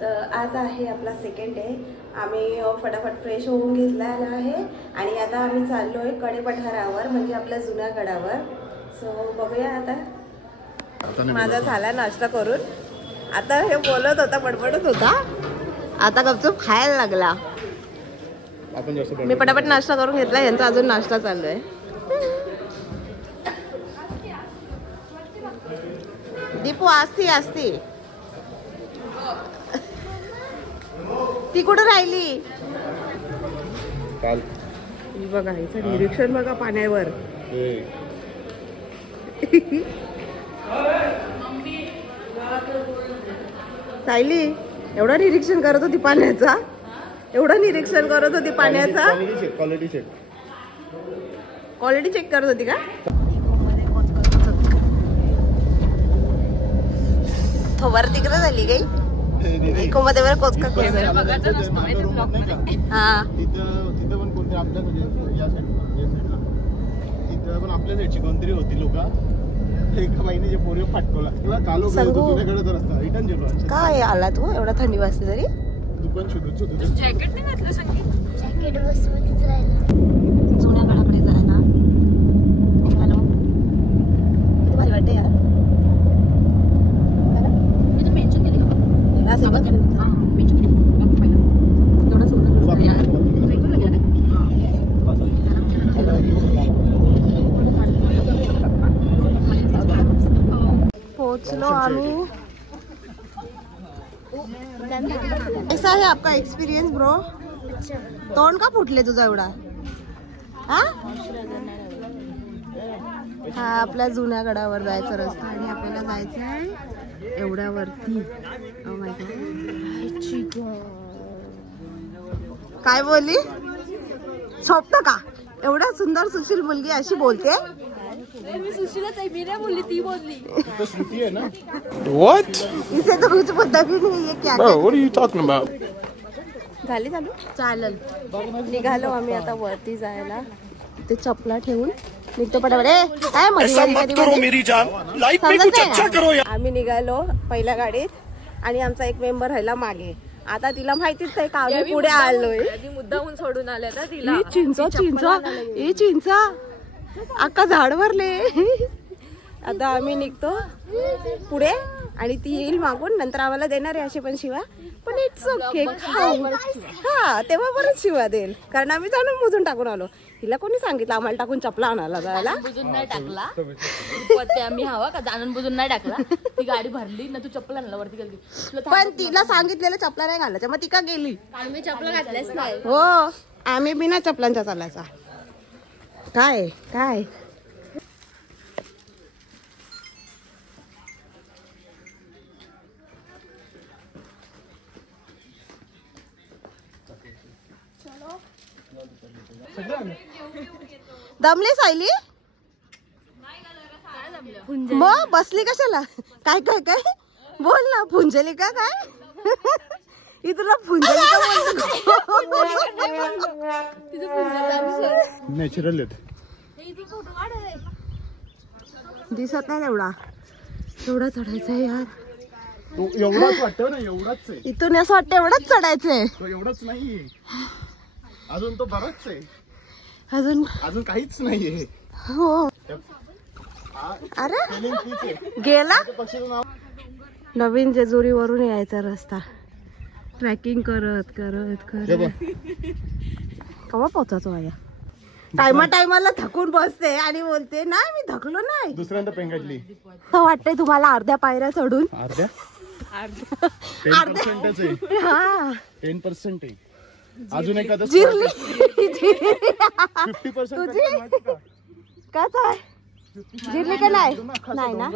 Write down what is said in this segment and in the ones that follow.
तर आज आहे आपला सेकंड डे। आम्ही फटाफट फ्रेश होऊन घेतलेला आहे आणि आता आम्ही चाललो आहे कडेपठारावर, म्हणजे आपल्या जुन्या गडावर। सो बघूया आता। माझा झाला नाश्ता करून, आता हे बोलत होता, बडबडत होता, आता गपचूप खायला लागला। मी पटापट नाश्ता करून घेतला, यांचा अजून नाश्ता चालू आहे। दीपू असती ती कुठं राहिली? बघा हिचं निरीक्षण बघा पाण्यावर। सायली एवढं निरीक्षण करत होती पाण्याचा, एवढं निरीक्षण करत होती पाण्याचा। क्वालिटी चेक करत होती का? थोबार तिकडे झाली काही इको मध्ये वर कोचका बघायचं नसतं माहिती ब्लॉग मध्ये। हा तिथं पण कोणते आपल्या या तिथं पण आपल्या साईडची कोणतरी होती लोक, एका बाईने जे पोरिओ फाटकोला तुला कालो तुझ्याकडे रस्ता रिटर्न गेलो। काय आला तू एवढा थंडी वाजते तरी? दुकान शोधत जॅकेट नाही घातलं संगीत? जॅकेट बस मध्येच राहिलं। जुन्या गडाकडे जायला हॅलो किती भारी वाटते यार। मी तर मेन्शन केली का असं बघ? हां मेन्शन केली पहिला एवढा सुंदर यार रेग्युलर गेला पोहोचलो आम्ही। कैसा है आपका एक्सपीरियंस ब्रो? तोंड का फुटले तुझा एवढा? हा हा आपल्या जुन्या गडावर जायचा रस्ता आणि आपल्याला जायचं आहे एवढ्या वरती। ओ माय गॉड काय बोलली? झोपतं का? एवढ्या सुंदर सुशील मुलगी अशी बोलते? मी सुशीलच आहे, मी नाही बोलली, ती बोलली। तो श्रुती है ना? What? इसे तो कुछ पता भी नहीं है क्या। Bro, what are you talking about? झाली चालू चालल निघालो आम्ही आता वरती जायला। ते चपला ठेवून निघतो पटापट। काय आम्ही निघालो पहिल्या गाडीत आणि आमचा एक मेंबर राहिला मागे। आता तिला माहितीच आहे का आम्ही पुढे आलोय, मुद्दाहून सोडून आले ना तिला। चिंचा अक्का झाड भरले। आता आम्ही निघतो पुढे आणि ती येईल मागून, नंतर आम्हाला देणार आहे अशी पण शिवा, पण इट्स ओके। हा तेव्हा परत शिवा देईल, कारण आम्ही जाणून बुजून टाकून आलो। हिला कोणी सांगितलं आम्हाला टाकून चपला आणायला जायला? बुजून नाही टाकला आम्ही, हवा का जाणून बुजून नाही टाकला। ती गाडी भरली ना, तू चपला आणला वरती गेली, पण तिला सांगितलेलं चपला नाही घालायच्या, मग ती का गेली? आम्ही चपला घातल्याच नाही। हो आम्ही बिना चपलांचा चालायचा। काय काय दमली सायली? मग बसली कशाला? काय काय काय बोल ना, फुंजली का काय? ही तुला फुंजली नॅचरल दिसत नाही एवढा एवढा चढायचं आहे यार। एवढाच वाटतं ना, एवढाच आहे इथून असं वाटतं एवढंच चढायचंय। एवढंच नाहीये अजून, तो बराच आहे अजून काहीच नाहीये। हो अरे गेला नवीन जेजुरीवरून यायचा रस्ता, ट्रॅकिंग करत करत करत केव्हा पोहोचायचो आया? टायमाला थकून बसते आणि बोलते नाही मी थकलो नाही। दुसऱ्यांदा पेंगाटली तर वाटतंय तुम्हाला अर्ध्या पायऱ्या चढून? अर्ध्या 10% आहे। हा 10% आहे अजून एखादा जिरली 50% काय जिरली का नाही? नाही ना,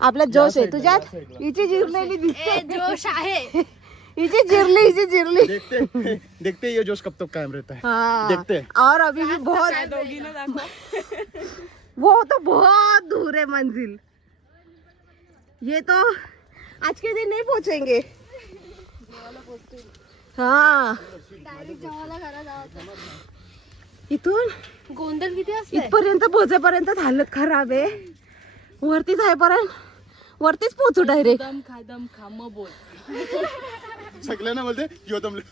आपला जोश आहे तुझ्यात। हिची जिरलेली दिसते, जोश आहे हिची जिरली। देखते ये जोश कब तक कायम रहता है। हाँ, देखते हैं। और अभी भी बहुत वो तो बहुत दूर है मंजिल, ये तो आज के दिन नहीं पहुंचेंगे। हाँ इथून गोंधळ किती असते इथपर्यंत पोहोचेपर्यंत हालत खराब आहे। वरती जाईपर्यंत वरतीच पोहोचू डायरेक्ट। दम खा मग बोल। सगळ्यांना बोलते यो दमले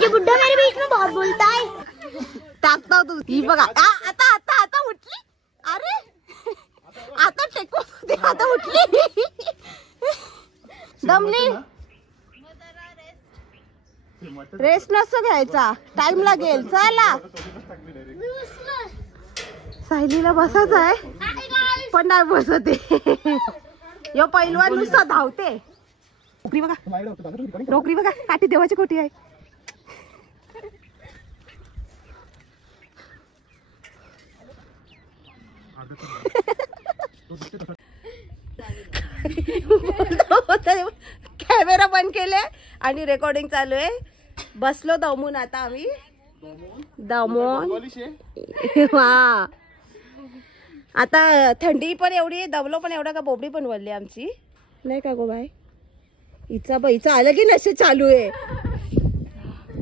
ये गुड्डा मेरे बीच में बहुत बोलता है. टाकता तू ही बघा. आता आता आता उठली. अरे आता टेकू दे. आता उठली. दमली. रेस्ट नसतो घ्यायचा. टाइम लागेल. चला सायलीला बसायचं आहे पण नाही बसत आहे. यो पैलवान नुसता धावते. नोकरी बघा. नोकरी बघा. काठी देवाची खोटी आहे. कॅमेरा बंद केले आणि रेकॉर्डिंग चालू आहे. बसलो दमून आता आम्ही. दमून हा. आता थंडी पण एवढी आहे. दमलो पण एवढा का बोबडी पण वळली आमची नाही का गो बाय. हिचा आलं की नशे चालू आहे.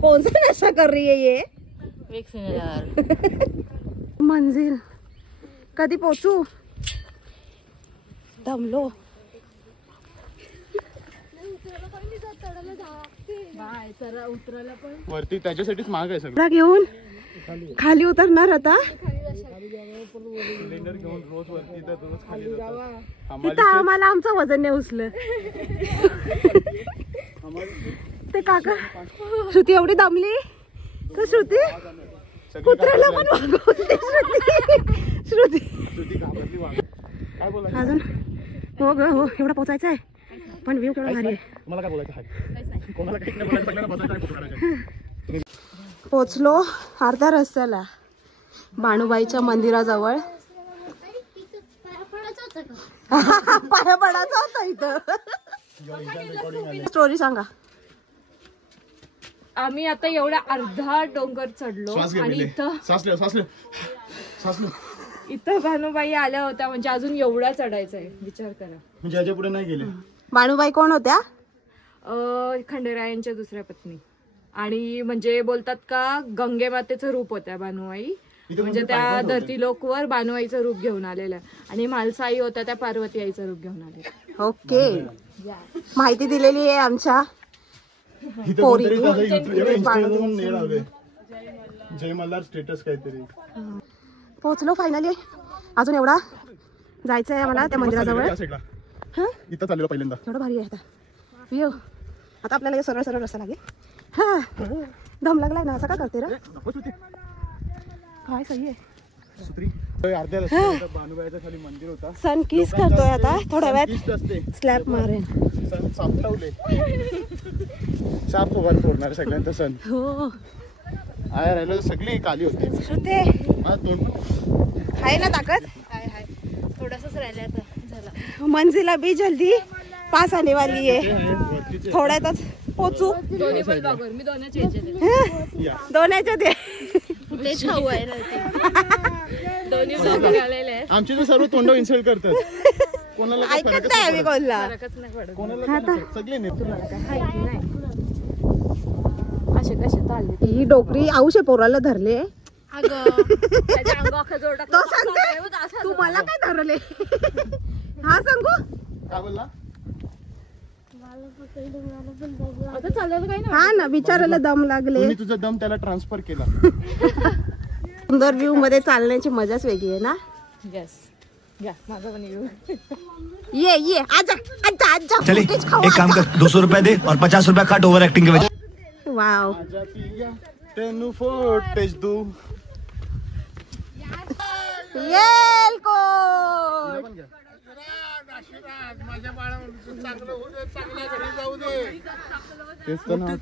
कौन सा नशा कर रही है ये. मंजिल कधी पोचू. दमलो. वरती त्याच्यासाठीच महाग आहे सगळं. घेऊन खाली उतरणार आता. सिलेंडर घेऊन रोज वरती तर रोज खाली तिथं आम्हाला आमचं वजन नाही उचलं. ते काका श्रुती एवढी दमली तर श्रुती कुत्र्याला पण वागवते. श्रुती काय बोला अजून. हो ग हो एवढा पोचायचा आहे पण व्ह्यू केवढा भारी आहे. मला काय बोलायचं आहे कोणाला काही नाही बोलायचं. सगळ्यांना बसायचं आहे. पोचलो अर्ध्या रस्त्याला बाणूबाईच्या मंदिराजवळ. पाया पडायचा होता इथं. स्टोरी सांगा. आम्ही आता एवढा अर्धा डोंगर चढलो आणि इथं भानुबाई आल्या होत्या. म्हणजे अजून एवढा चढायचा आहे. विचार करा. म्हणजे याच्या पुढे नाही गेले. बाणूबाई कोण होत्या. खंडेरायांच्या दुसऱ्या पत्नी. आणि म्हणजे बोलतात का गंगे मातेचं रूप होत्या बानुआई. म्हणजे त्या धरती लोकवर बानुआईचं रूप घेऊन आलेलं. आणि म्हालसाई होत्या त्या पार्वती आईचं रूप घेऊन आलेल्या. ओके माहिती दिलेली आहे आमच्या पोरी. जय मल्हार स्टेटस काहीतरी. पोहोचलो फायनली. अजून एवढा जायचं आहे मला त्या मंदिराजवळ. इथं चाललेलो पहिल्यांदा. एवढं भारी आहे आता व्ह्यू. आता आपल्याला सरळ सरळ रस्ता लागेल. हा दम लागला ना. असं का करते रे. काय सही आहे. अर्ध्या रस्त्यावर बाणूबाईच्या खाली मंदिर होता. सन किस करतोय आता थोड्या वेळात. स्लॅप मारेन. सन सापटवले. साप फुगार फोडणार सगळ्यांचा सण. हो आया राहिलो सगळी काली होती. श्रुते आहे ना ताकद. थोडंसंच राहिलं आता झालं. मंजिला भी जल्दी पास आने वाली है. थोड्यातच पोचू. दोन्ही पण बागोर. मी दोन्हीच्या ह्याच्यात. दोन्हीच्या ते तेच खाऊ आहे ना. दोन्ही बागोर आलेले आहेत. आमची तर सर्व तोंड इन्सल्ट करतात. कोणाला ऐकत नाही आम्ही कोणला. कोणाला सगळे असे कसे चालले. ही डोकरी आऊशे पोराला धरले. तू मला काय धरले. हा सांगू काय बोलला. आता चाललं काय ना. हा ना बिचाराला दम लागले. मी तुझा दम त्याला ट्रान्सफर केला. सुंदर व्ह्यू मध्ये चालण्याची मजाच वेगळी आहे ना. यस या माझा पण येऊ. ये आजा आजा आजा. चले एक काम कर 200 रुपए दे और 50 रुपया काट ओवर एक्टिंग के वजह. वाव तेनू फोटेज दू. येलको माझ्या बाळावर चांगलं होते. चांगल्या घरी जाऊ दे. तेच तर ना.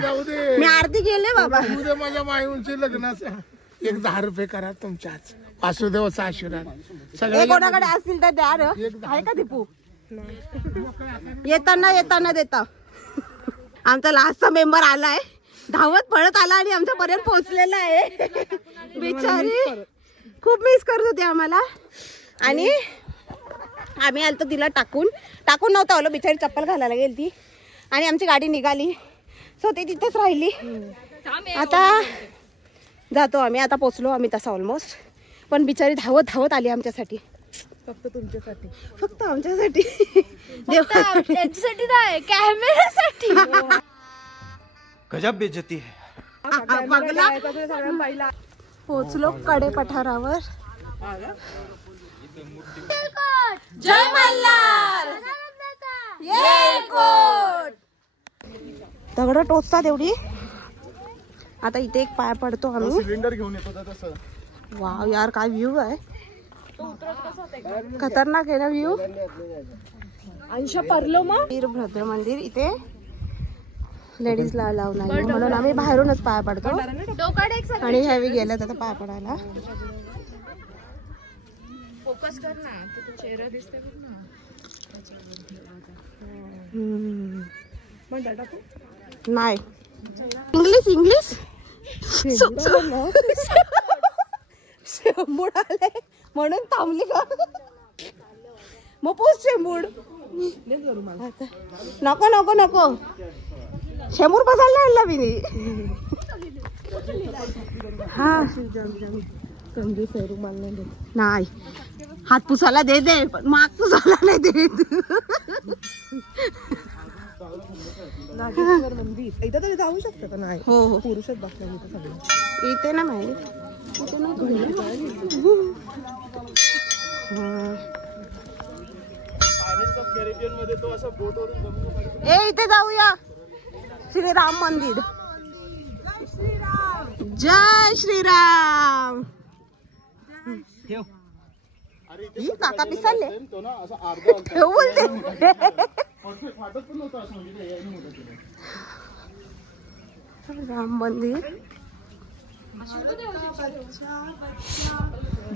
जाऊ दे. मी आरती गेले बाबा. उद्या माझ्या माईंचे लग्नाचं 1000 रुपये करा तुमच्याच. वासुदेवाचा आशीर्वाद हे सगळ्या. कोणाकडे असतील तर द्या रे. आहे का दीपू. येताना देता. आमचा लास्टचा मेंबर आलाय. धावत पळत आला आणि आमच्यापर्यंत पोहोचलेला आहे. बिचारी खूप मिस करत होती आम्हाला. आणि आम्ही आलतो तिला टाकून नव्हतं आलो. बिचारी चप्पल घालायला गेली ती आणि आमची गाडी निघाली. सो ती तिथेच राहिली. आता जातो आम्ही. आता पोचलो आम्ही तसा ऑलमोस्ट. पण बिचारी धावत आली आमच्यासाठी. फक्त तुमच्यासाठी. फक्त आमच्यासाठी. त्यांच्यासाठी नाही कॅमेऱ्यासाठी. गजब बेइज्जती है. पोचलो कडे पठारावर. जय मल्हार. दगड टोचतात एवढी. आता इथे एक पाय पडतो आम्ही. सिलेंडर घेऊन येतो तसं. वाव यार काय व्ह्यू आहे. खतरनाक आहे ना व्ह्यू. अंश परलो मग वीरभद्र मंदिर इथे लेडीज ला अलाव नाही म्हणून आम्ही बाहेरूनच पाय पडतो. आणि ह्यावी गेलं तर पाय पडायला. फोकस कर ना, तुझा चेहरा दिसते बघ ना. नाही इंग्लिश इंग्लिश शेंबूड आले म्हणून थांबली का. मग पोच शेंबूड. नको नको नको शेंबूड बसायला आणला मी. हा नाही हात पुसायला दे दे पण माग पुसायला नाही देत. इथं तरी जाऊ शकतो का नाही. हो हो पुरुषच बसला इथं सगळं. इथे ना माहिती मध्ये तो असं बोटवरून ए इथे जाऊया. श्रीराम मंदिर. जय श्रीराम. ही काका पिसाले तो ना असं अर्धा बोलते. फाटत पण नव्हतं असं म्हणजे राम मंदिर.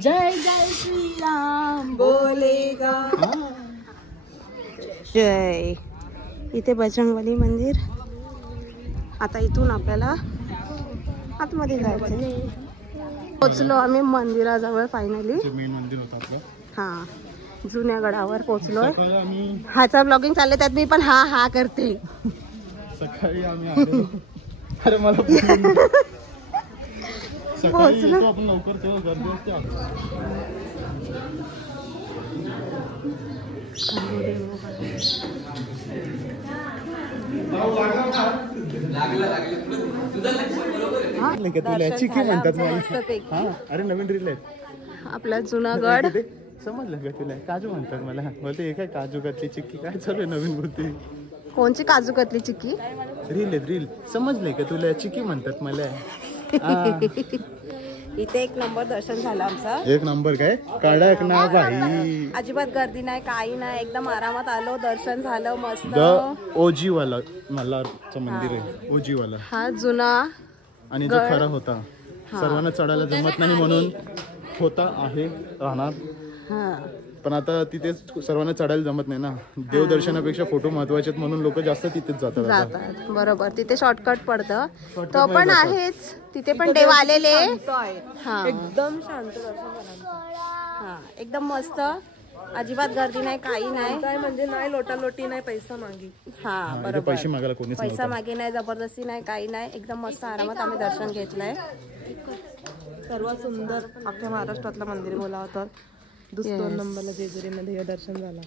जय जय श्रीराम बोलेगा. जय. इथे बजरंगबली मंदिर. आता इथून आपल्याला आतमध्ये जायचंय. पोचलो आम्ही मंदिराजवळ फायनली. मेन मंदिर होतं आपलं. हा जुन्या गडावर पोचलोय. सकाळी आम्ही ह्याचा ब्लॉगिंग चालले त्यात मी पण हा हा करते. सकाळी आम्ही आलो. अरे मला सकाळी येतो आपण लवकर तेव्हा गर्दी असते. तुला चिकी म्हणतात मला. हा अरे नवीन रील आहेत. आपला जुना गड. समजलं का तुला काजू म्हणतात मला. बोलते हे काय काजू घातली चिक्की काय चालू आहे नवीन बोलते. कोणची काजू कतली चिक्की. रील आहेत रील. समजलंय का तुला चिक्की म्हणतात मला. इथे एक नंबर दर्शन झालं आमचं. एक नंबर काय कडक ना भाई. अजिबात गर्दी नाही काही नाही. एकदम आरामात आलो. दर्शन झालं मस्त. द ओजी वाला मल्हारचं मंदिर आहे. ओजी वाला. हा जुना आणि जो खरा होता. सर्वांना चढायला जमत नाही म्हणून होता आहे राहणार. हा पण आता तिथे सर्वांना चढायला जमत नाही ना. देवदर्शनापेक्षा फोटो महत्वाचे आहेत म्हणून लोक जास्त तिथेच जातात. जातात बरोबर. तिथे शॉर्टकट पडतं. तो पण आहेच. तिथे पण देव आलेले. हा एकदम शांत दर्शन. हा एकदम मस्त. अजिबात गर्दी नाही काही नाही. काय म्हणजे नाही लोटालोटी नाही पैसा मागी. हा इथे बरोबर. पैसे मागायला कोणीच पैसा नव्हतं. मागे नाही जबरदस्ती नाही काही नाही. एकदम मस्त आरामात आम्ही दर्शन घेतलंय. सर्वात सुंदर अख्ख्या महाराष्ट्रातलं मंदिर बोलावं तर. दुसऱ्या 2 नंबरला जेजुरीमध्ये हे दर्शन झालं.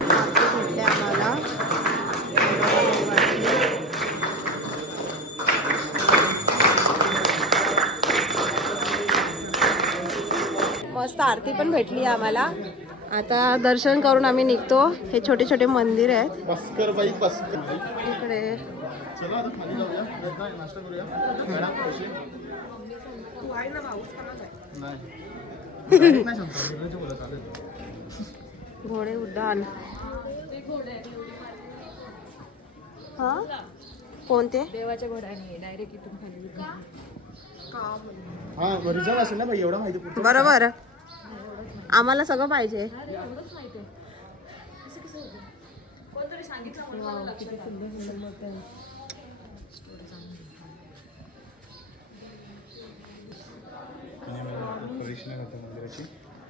भेटले आम्हाला. मस्त आरती पण भेटली आम्हाला. आता दर्शन करून आम्ही निघतो. हे छोटे छोटे मंदिर आहेत बसकर बाई बसकर. इकडे. चला आता खाली जाऊया. नाश्ता करूया. नाही घोडे उड्डाण. हा कोणते. देवाच्या घोड्याने डायरेक्ट इथून खाली. हा रिझर्व असेल ना भाई. एवढा माहिती पुरतो. बरोबर. आम्हाला सगळं पाहिजे.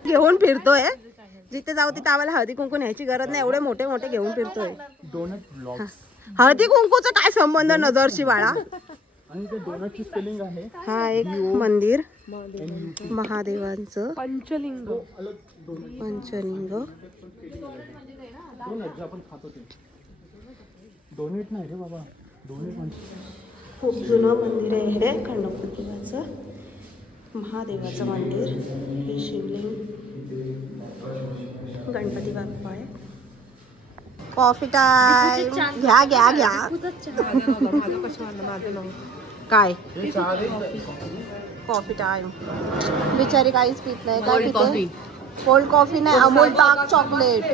घेऊन फिरतोय. जिथे जाऊ तिथे आम्हाला हळदी कुंकू न्यायची गरज नाही. एवढे मोठे मोठे घेऊन फिरतोय. Donut blogs. हळदी कुंकूचा काय संबंध नजरशी बाळा. आणि ते डोनटची स्पेलिंग आहे. हा एक मंदिर महादेवांचं. पंचलिंग. पंचलिंग. आपण खातो ते डोनेट नाही रे बाबा. खूप जुनं मंदिर आहे हे खंडोबा देवाचं, महादेवाचं मंदिर. हे शिवलिंग, गणपती बाप्पा आहे. Coffee time. घ्या घ्या घ्या. काय कॉफी टाइम. बिचारी काहीच पित नाही. काय पिते? कोल्ड कॉफी नाही, अमूल डार्क चॉकलेट.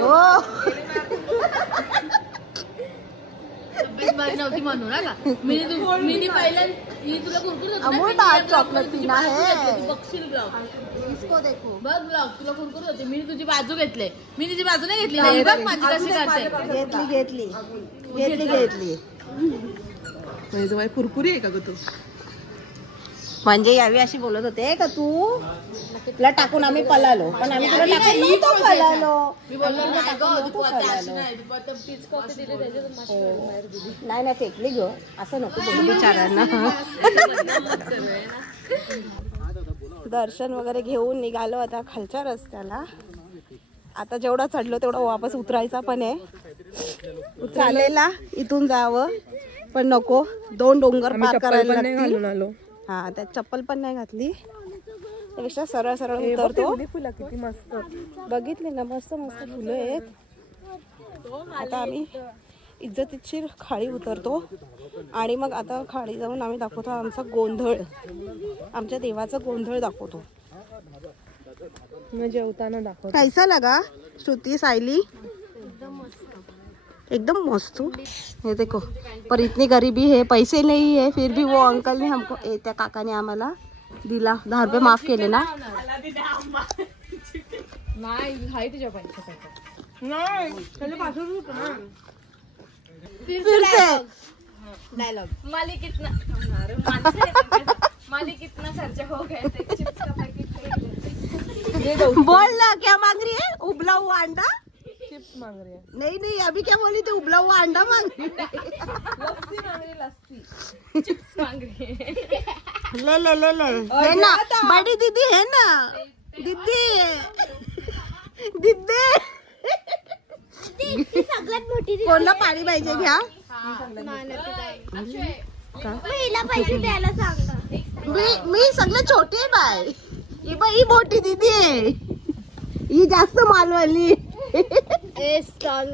हो नव्हती म्हणून ना मी तुला कुरकुर अमूल डार्क चॉकलेट पीना है. बघशील ब्लॉग, इसको देखो. बघ ब्लॉग, तुला कुरकुर होते. मी तुझी बाजू घेतले, मी तिची बाजू नाही घेतली. नाही बघ माझी कशी करते. घेतली घेतली घेतली घेतली. म्हणजे तुम्हाला कुरकुरी आहे का ग तू? म्हणजे यावी अशी बोलत होते का तू तुला टाकून आम्ही पळालो, पण आम्ही तुला टाकून नव्हतो पळालो. नाही नाही फेकली ग, असं नको बोलू बिचाऱ्यांना. दर्शन वगैरे घेऊन निघालो आता खालच्या रस्त्याला. आता जेवढा चढलो तेवढा वापस उतरायचा पण आहे. चालेला इथून जावं पण नको, 2 डोंगर पार करायला लागतील. हा त्यात चप्पल पण नाही घातली, त्यापेक्षा सरळ सरळ उतरतो. किती मस्त बघितले ना, मस्त मस्त फुलं आहेत. आता आम्ही इज्जतीची खाडी उतरतो आणि मग आता खाडी जाऊन आम्ही दाखवतो आमचा गोंधळ, आमच्या देवाचा गोंधळ दाखवतो. जेवताना दाखवतो. कैसा लगा श्रुति सायली? एकदम मस्त. ये देखो, पर इतनी गरीबी है, पैसे नहीं है, फिर भी वो अंकल ने हमको, त्या काकाने आम्हाला दिला. 10 रुपये माफ केले ना. फिर से डायलॉग मालिक कितना खर्चा हो गया थे, चिप्स का पैकेट बोल ना, क्या मांग रही है? उबला हुआ अंडा चिप्स मांग रही है. नहीं नहीं, अभी क्या बोली थी? उबला हुआ अंडा मांग रही है. लस्सी मांग रही है, लस्सी. चिप्स मांग रही है. ले ले ले ले, है ना बड़ी दीदी, है ना दीदी. दीदी सगळ्यात मोठी कोणला पाणी पाहिजे घ्या. पहिला पैसे द्यायला सांगा. मी सगळे छोटे बाय. ही बाई ही मोठी दीदी आहे, ही जास्त मालवाली. स्टॉल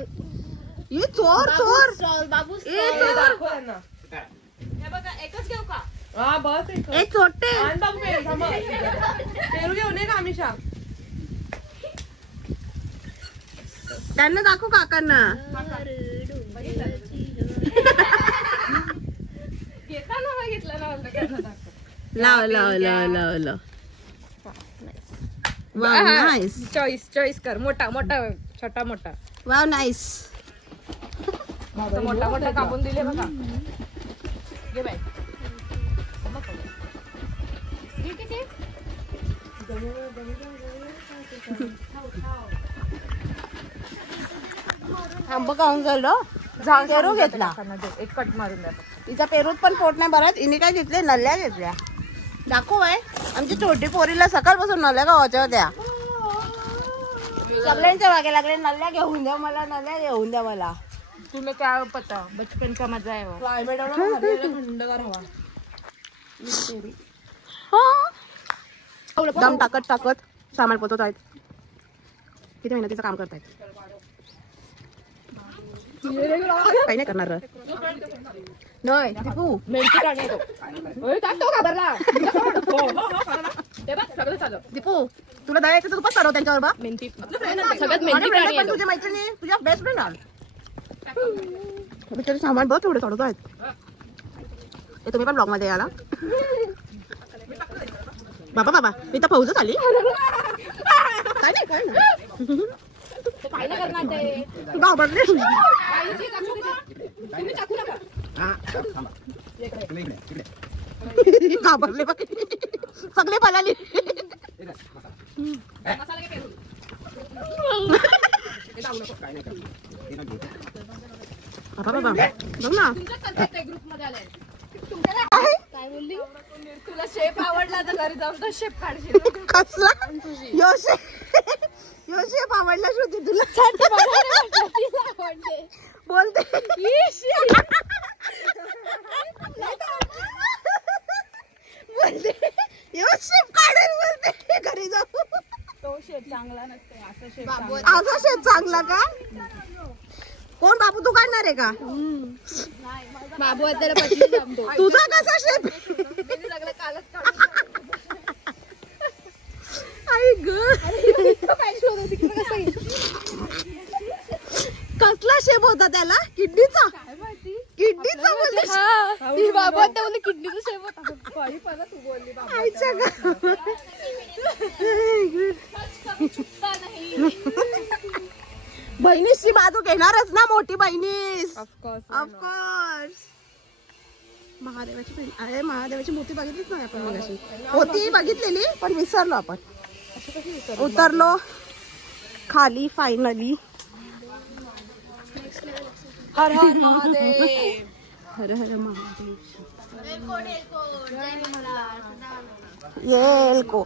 ही चोर चोर. स्टॉल बाबू ए चोर. हे बघा, एकच घेऊ का? ए छोटे. पेरू घेऊन ये का आमिषा? त्यांना दाखवू काकांना. घेताना बघितलं ना, लाव लाव लाव लाव लाव. Wow nice. चॉईस कर. मोठा मोठा, छोटा मोठा. Wow nice. मोठा मोठा कापून दिले बघा. घे बाई. आंबा खाऊन झालं. पेरू घेतला. एक कट मारून द्या. तिचा पेरूत पण पोट नाही भरत. हिने काय घेतले? नल्या घेतल्या. दाखव आहे, आमची छोटी पोरीला सकाळपासून नल्या गावाच्या होत्या. सगळ्यांच्या मागे लागले, नल्या घेऊन द्या मला, नल्या घेऊन द्या मला. तुम्ही क्या पता, बचपन का मजा आहे. थंडगार हवा. दम टाकत टाकत सामान पोचवत आहेत. किती मेहनतीचं काम करतायत. काही नाही करणार नाही. दीपू मेंटी काढतो घाबरला. दीपू तुला दयायचं तर तू पण चढव त्यांच्यावर बा. मेंटी सगळ्यात मेंटी प्राणी आहे. तुझ्या मैत्रिणी, तुझ्या बेस्ट फ्रेंड बिचारी सामान बघ तेवढे चढवत आहेत. हे तुम्ही पण ब्लॉग मध्ये आला. बाबा बाबा मी तर फौजच आली. काय नाही काय नाही. घाबरले. घाबरले बघ सगळे पळाले. बाबा बघ ना. काय बोलली? तुला शेप आवडला तर घरी जाऊन तो शेप काढशील. कसला यो शेप आवडला श्रुती तुला? बोलते बोलते शेप काढेल बोलते घरी जाऊ. तो शेप चांगला नसते, असं शेप असा शेप चांगला का? कोण बाबू तू काढणार आहे का? बाबू आता तुझा कसा शेप? आई ग कसला शेप होता त्याला? किडनीचा? किडनीचा बोलते बाबू आता बोलले किडनीचा शेप होता. तू बोलली आईच्या ग. बहिणीशी बाजू घेणारच ना, मोठी बहिणीस. ऑफकोर्स. महादेवाची बहीण अरे महादेवाची मूर्ती बघितलीच नाही आपण मगाशी. होती बघितलेली पण विसरलो आपण. उतरलो खाली फायनली. हर हर महादेव. हर हर महादेव. येल को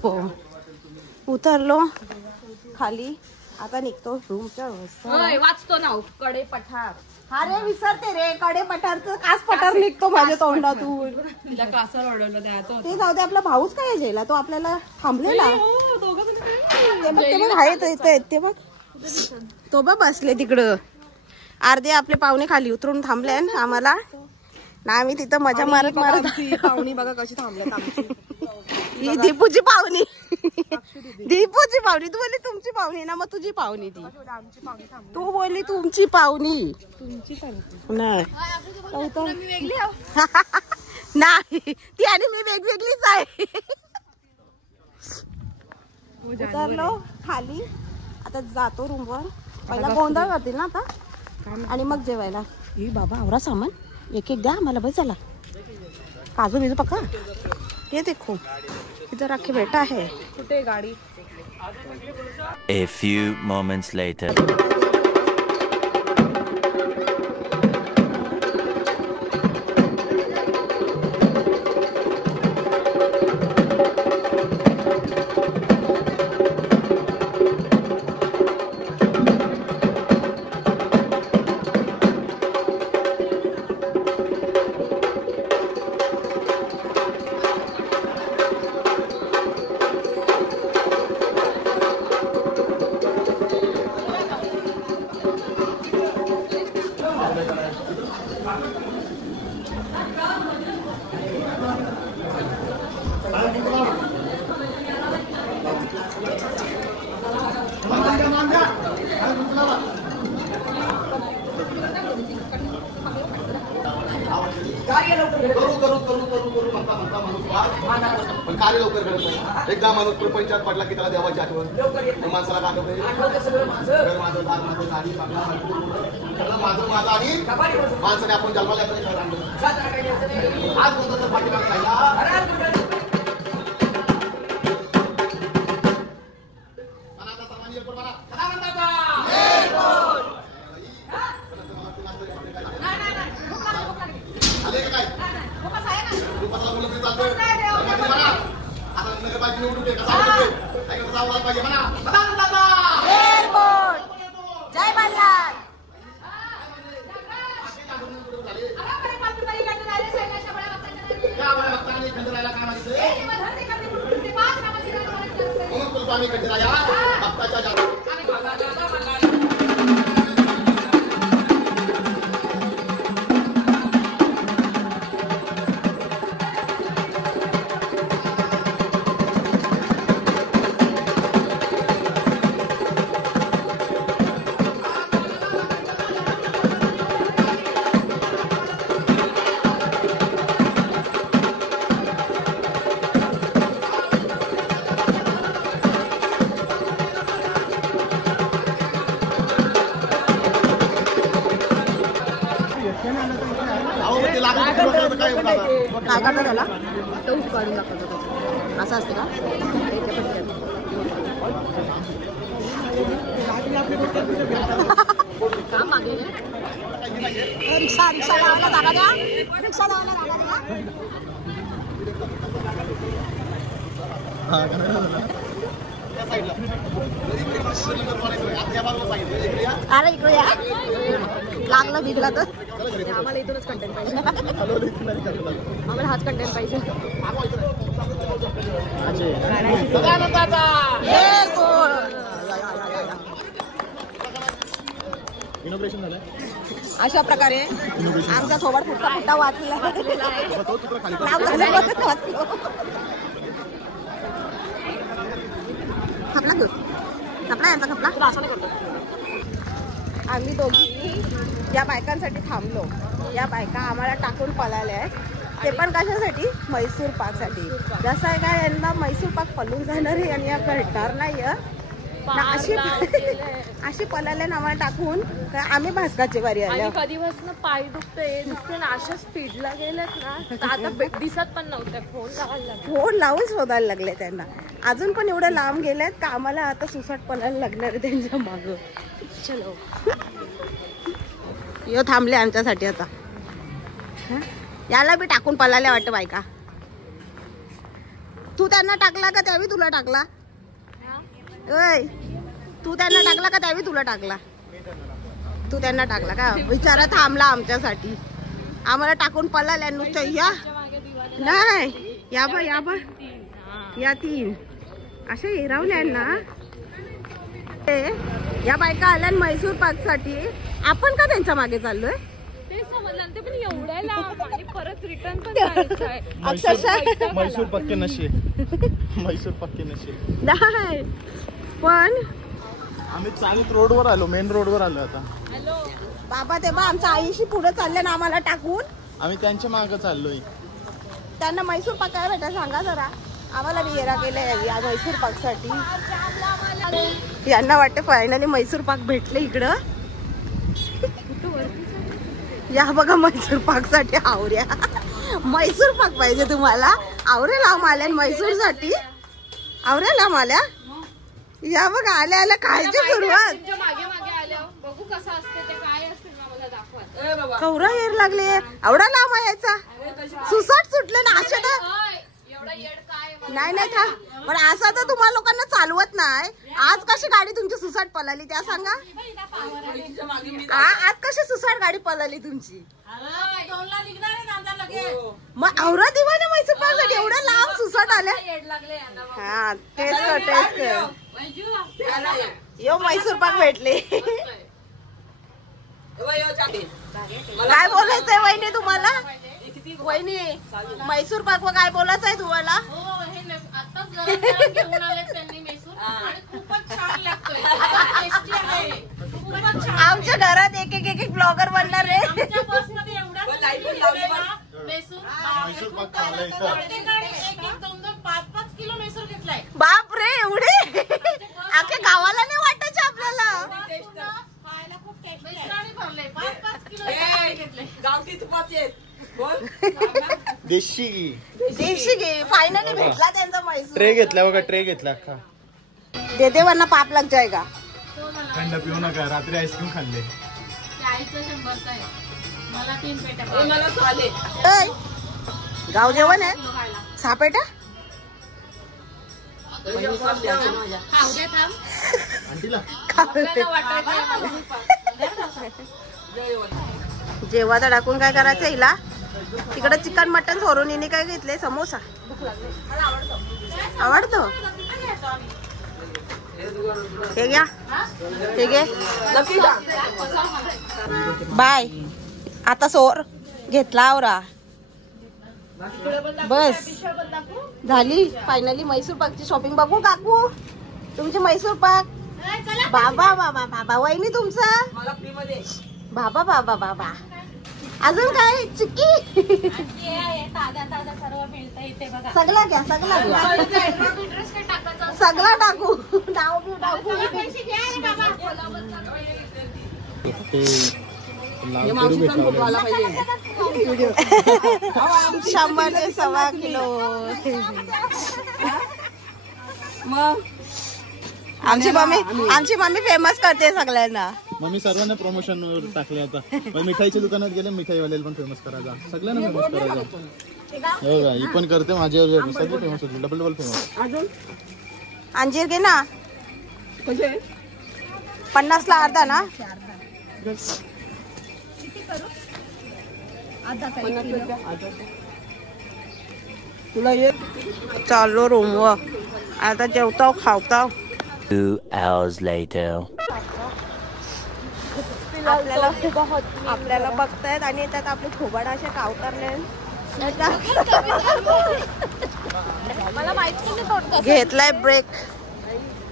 उतरलो खाली. आता निघतो रूमच्या होय, वाचतो ना कडे पठार. अरे विसरते रे. कडे पठारचं कास पठार निघतो माझ्या तोंडातून. तिला क्लासवर ऑर्डरला द्यायचं ते जाऊ दे. आपला भाऊच काय जेला तो आपल्याला थांबलेला. ते बघ आहे ते बघ. तो बघ बसले तिकडं. अर्धे आपले पाहुणे खाली उतरून थांबले आम्हाला ना. आम्ही तिथं मजा मारत मारत. पाहुणी बघा कशी थांबल्यात आमची. ही दीपूची पाहुणी. दीपूची पाहुणी. तू बोलली तुमची पाहुणी ना, मग तुझी पाहुणी ती. तू बोलली तुमची पाहुणी. नाही नाही ती आणि मी वेगवेगळीच आहे. उतरलो खाली. आता जातो रूमवर. पहिला गोंधळ करतील ना आता आणि मग जेवायला. ही बाबा आवरा सामान एक एक द्या मला. बस झाला. काजू बिजू पक्का. ये देखो इधर आके बैठा है. कुठे गाडी? A few moments later. पण कार्य लवकर करत नाही. एकदा माणूस प्रपंचात पडला की त्याला देवाची आठवण. माणसाला काय माझं माझं आणि माणसाने आपण जन्माला आज बोलतो पाठीमाग खायला. जय मल्हार. स्वामी खंडराया भक्ताच्या काय करतात त्याला? काढून दाखवतो. असं असते का? काम मागे रिक्षा रिक्षा लावायला जागा द्या. रिक्षा लावायला जागा द्या. अरे इकडे या, लागलं बिगला तर आम्हाला इथूनच कंटेंट पाहिजे. आम्हाला हाच कंटेंट पाहिजे. इनॉग्रेशन झालं. अशा प्रकारे आमचा थोबाड फुटता फुटता वाचलेला आहे. खपला घेऊ, खपला यांचा खपला. आम्ही दोघी या बायकांसाठी थांबलो. या बायका आम्हाला टाकून पळाल्या आहेत. ते पण कशासाठी? मैसूर पाकसाठी. जसं आहे का यांना मैसूर पाक पळून जाणार आहे आणि या भेटणार नाही. अशी पळाल्या ना आम्हाला टाकून. आम्ही भास्काची वारी आली. कधीपासून पाय दुखते अशा स्पीडला गेलेत ना, आता दिसत पण नव्हते. फोन लावून शोधायला लागले त्यांना. अजून पण एवढं लांब गेलेत का आम्हाला आता सुसाट पळायला लागणार आहे त्यांच्या मागं. चलो यो थांबले आमच्यासाठी आता. याला बी टाकून पळाल्या वाटतं बायका. तू त्यांना टाकला का त्यावेळी तुला टाकला? ओय, तू त्यांना टाकला का त्यावेळी तुला टाकला? तू त्यांना टाकला का? बिचारा थांबला आमच्यासाठी. आम्हाला टाकून पळाल्या नुसतं. या नाही, या बा या बा या तीन अशा हिरावल्या ना. या बायका आल्या मैसूर पाक साठी. आपण का त्यांच्या मागे चाललोय? ते पण एवढ्या लांब आणि परत रिटर्न पण जायचं आहे. अक्षरशः मैसूर पक्के नशे. मैसूर पक्के नशे नाही, पण आम्ही चालत रोडवर आलो. मेन रोडवर आलो आता. बाबा ते बा आमच्या आईशी पुढे चालले ना आम्हाला टाकून. आम्ही त्यांच्या मागे चाललोय. त्यांना मैसूर पाक काय भेटा सांगा जरा. आम्हाला बी येरा केलंय या मैसूर पाक साठी. यांना वाटतं फायनली मैसूर पाक भेटले इकडं. या बघा मैसूर पाक साठी आवऱ्या. मैसूर पाक पाहिजे तुम्हाला? आवऱ्या लांब आल्या मैसूर साठी. आवऱ्या लांब आल्या. या बघा आल्या आल्या खायची सुरुवात. मागे मागे आल्या. बघू कसं असते ते, काय असते मला दाखवा. कवरा येर लागले. एवढा लांब यायचा. सुसाट सुटले ना असे तर. नाही नाही था, पण असं तर तुम्हाला लोकांना चालवत नाही. आज कशी गाडी तुमची सुसाट पळाली त्या सांगा. आज कशी सुसाट गाडी पळाली तुमची? मग औरा दिवाने मैसूर पाकसाठी एवढ्या लांब सुसाट आल्या. हा टेस्ट टेस्ट यो मैसूर पाक भेटले. काय बोलायचंय वहिनी तुम्हाला? वहिनी मैसूर पाक काय बोलायचंय तुम्हाला? आमच्या घरात एक एक एक ब्लॉगर बनणार आहे. बाप रे एवढे अख्ख्या गावाला नाही वाटायचे आपल्याला. देशी देशी घे. फायनली भेटला त्यांचा मैसूर. ट्रे घेतला बघा. ट्रे घेतला अख्खा. देते वरना पाप लग जाएगा. थंड पिऊ नका. रात्री आईस्क्रीम खाल्ले. गाव जेवण आहे. सापेटा जेवायला टाकून काय करायचं हिला. तिकडे चिकन मटन सोडून हिने काय घेतले? समोसा. आवडतो हे घ्या. हे घे. बाय. आता सोर घेतला आवरा. बस झाली फायनली मैसूर पाकची शॉपिंग. बघू काकू तुमची मैसूर पाक. बाबा बाबा बाबा. वहिनी तुमचं बाबा बाबा बाबा. अजून काय? चिक्की सगळा घ्या. सगळा घ्या. सगळा टाकू. नाव घेऊ टाकू. शंभर ते 1.25 किलो. मग आमची मम्मी फेमस करते सगळ्यांना. मम्मी सर्वांना प्रमोशन वर टाकले आता. पण मिठाईच्या दुकानात गेले मिठाईवाल्याला पण फेमस करायचा. सगळ्यांना फेमस करायचा. हो का? ही पण करते माझ्यावर. सगळे फेमस होते. Double famous. अंजीर घे ना. 50ला अर्धा ना. चाललो रूमवर. आता जेवतो खावतो. 2 hours later. आपल्याला बघतायत आणि त्यात आपले थोबाड असे कावतारले. मला माहिती नाही कोण घेतलाय ब्रेक.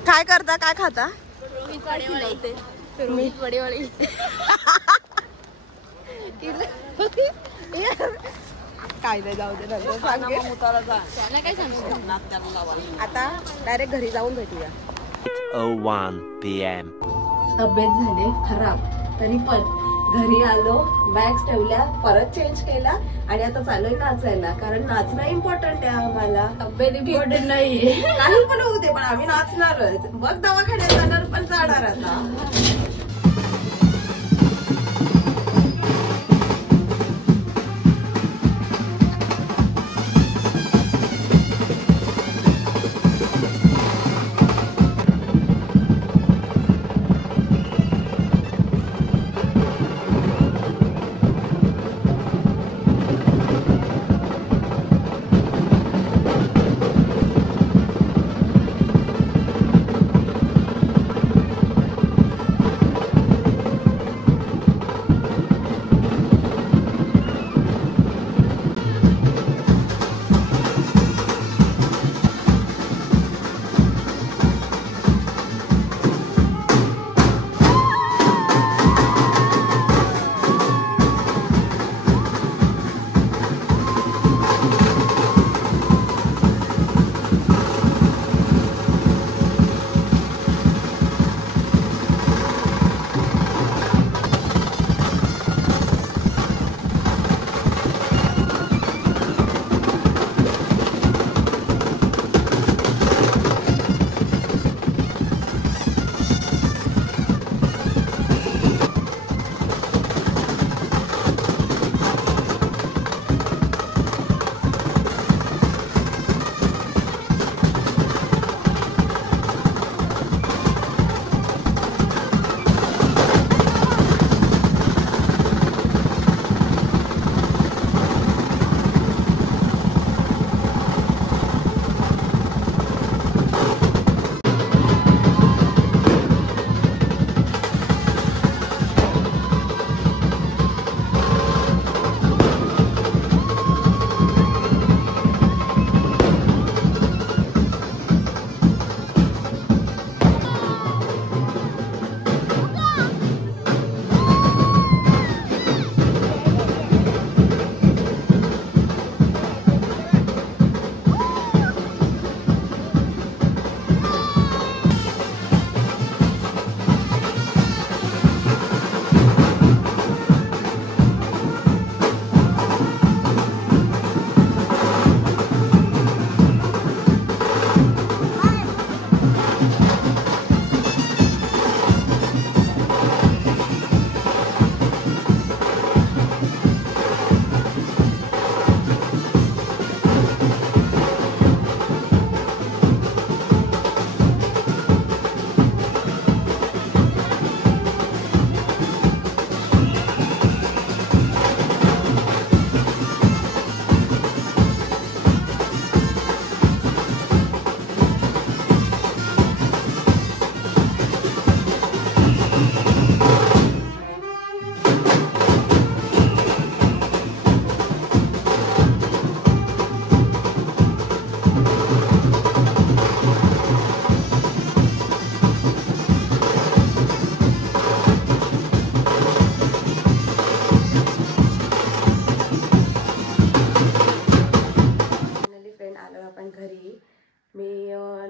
काय करता काय खाता. काय नाही जाऊ दे आता डायरेक्ट घरी जाऊन भेटूया. 1 PM. तब्येत झाली खराब तरी पण घरी आलो, बॅग्स ठेवल्या, परत चेंज केला आणि आता चालूय नाचायला. कारण नाचणं इम्पॉर्टंट आहे आम्हाला. तब्येत इम्पॉर्टंट नाही. काही पण होऊ दे पण आम्ही नाचणारच. बघ दवाखान्यात जाणार पण जाणार आता.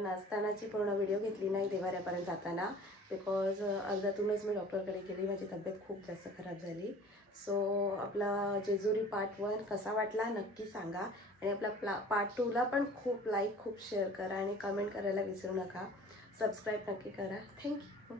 नाचतानाची पूर्ण व्हिडिओ घेतली नाही देवाऱ्यापर्यंत जाताना, बिकॉज अर्ध्यातूनच मी डॉक्टरकडे गेली. माझी तब्येत खूप जास्त खराब झाली. सो आपला जेजुरी पार्ट 1 कसा वाटला नक्की सांगा आणि आपला पार्ट 2ला पण खूप लाईक, खूप शेअर करा आणि कमेंट करायला विसरू नका. सबस्क्राईब नक्की करा. थँक्यू.